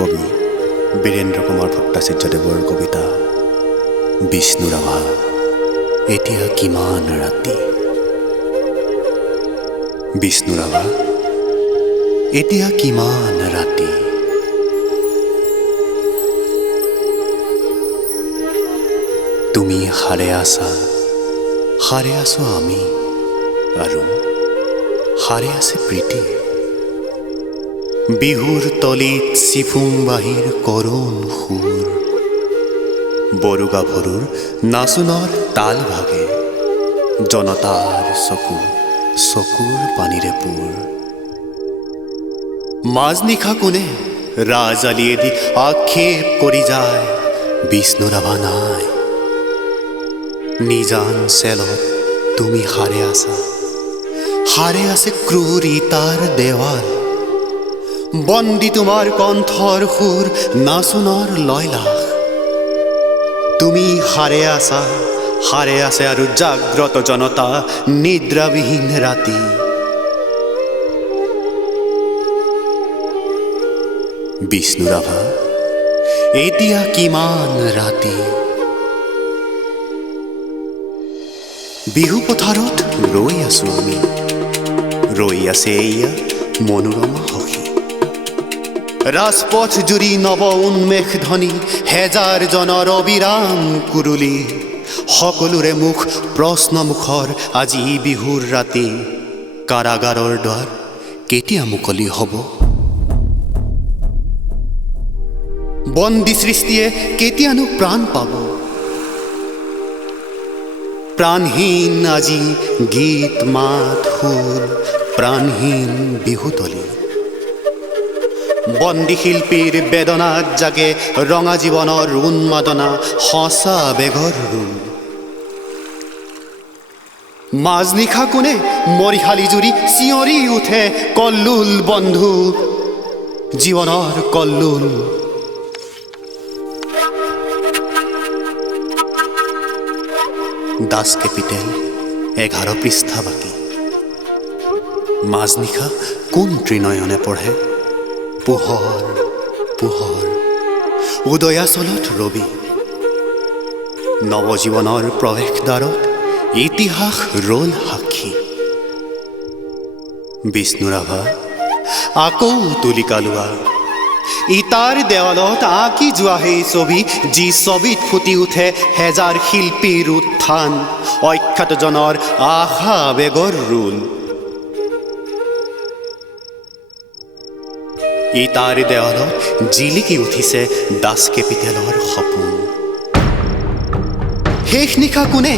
কবি বীৰেন্দ্ৰ কুমাৰ ভট্টাচাৰ্যদেৱৰ কবিতা বিষ্ণু ৰাভা। এতিয়া কিমান ৰাতি। বিষ্ণু ৰাভা, এতিয়া কিমান ৰাতি। তুমি সাৰে আছো আমি, আৰু সাৰে আছে প্ৰীতি। বিহুৰ তলিত চিফুং বাহিৰ কৰুণ সুৰ, বড়ো গাভৰুৰ নাচোনৰ তাল ভাগে, জনতাৰ চকুৰ পানীৰে পোৰ। মাজনিশা কোনে ৰাজ আলিয়েদি আক্ষেপ কৰি যায়, বিষ্ণু ৰাভা নাই। নিজান চেলত তুমি সাৰে আছে ক্ৰূৰ ইটাৰ দেৱাল। বন্দী তোমাৰ কণ্ঠৰ সুৰ, নাচোনৰ লয়লাস। তুমি সাৰে আছে আৰু জাগ্ৰত জনতা, নিদ্ৰাবিহীন ৰাতি। বিষ্ণু ৰাভা, এতিয়া কিমান ৰাতি। বিহু পথাৰত ৰৈ আছো আমি, ৰৈ আছে এয়া মনোৰমা সখী। ৰাজপথ জুৰি নৱ উন্মেষ ধ্বনি, হেজাৰ জনৰ অবিৰাম কুৰুলি। সকলোৰে মুখ প্ৰশ্নমুখৰ আজি বিহুৰ ৰাতি। কাৰাগাৰৰ দ্বাৰ কেতিয়া মুকলি হ'ব? বন্দী সৃষ্টিয়ে কেতিয়ানো প্ৰাণ পাব? প্ৰাণহীন আজি গীত মাত সুৰ, প্ৰাণহীন বিহুতলী। বন্দী শিল্পীৰ বেদনাত জাগে ৰঙা জীৱনৰ উন্মাদনা, সঁচা বেগৰ ৰূপ। মাজনিশা কোনে মৰিশালী জুৰি চিঞৰি উঠে, কল্লোল বন্ধু জীৱনৰ কল্লোল। দাস কেপিটেল 11 পৃষ্ঠা বাকী। মাজনিশা কোন ত্ৰিনয়নে পঢ়ে? পোহৰ উদয়াচলত ৰবি। নৱজীৱনৰ প্ৰৱেশদ্বাৰত ইতিহাস ৰল সাক্ষী। বিষ্ণু ৰাভা, আকৌ তুলিকা লোৱা। ইটাৰ দেৱালত আঁকি যোৱা সেই ছবি, যি ছবিত ফুটি উঠে হেজাৰ শিল্পীৰ উত্থান, অখ্যাতজনৰ আশা বেগৰ ৰোল। ইটাৰ দেৱালত জিলিকি উঠিছে দাস কেপিটেলৰ সপোন। শেষ নিশা কোনে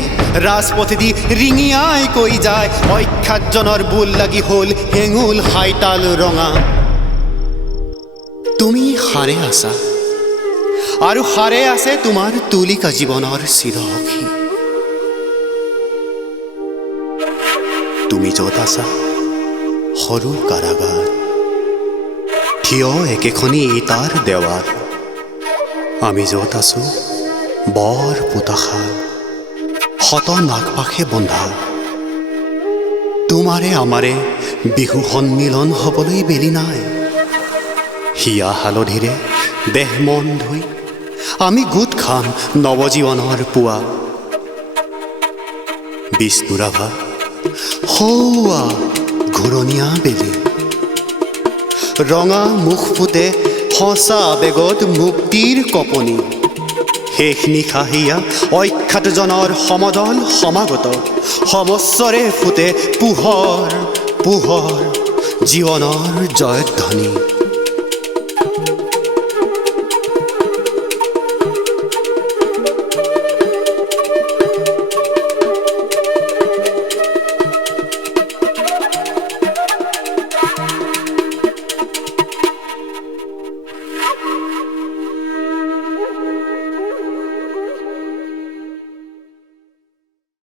ৰাজপথেদি ৰিঙিয়াই কৈ যায়, অখ্যাতজনৰ বুল লাগি হ'ল হেঙুল হাইতাল ৰঙা। তুমি সাৰে আছা, আৰু সাৰে আছে তোমাৰ তুলিকা জীৱনৰ চিৰসখী। তুমি য'ত আছা সৰু কাৰাগাৰ, থিয় একেখনি ইটাৰ দেৱাল। আমি য'ত আছো বৰ পোতাশাল, শত নাগপাশে বন্ধা। তোমাৰে আমাৰে বিহু সন্মিলন হ'বলৈ বেলি নাই। হিয়া হালধিৰে দেহ মন ধুই আমি গোট খাম নৱজীৱনৰ পুৱা। বিষ্ণু ৰাভা, সৌৱা ঘূৰণীয়া বেলি। ৰঙা মুখ ফুটে সঁচা বেগত মুক্তিৰ কপনি। শেষ নিশা হিয়া অখ্যাতজনৰ সমদল সমাগত, সমস্বৰে ফুটে পোহৰ জীৱনৰ জয়ধ্বনি।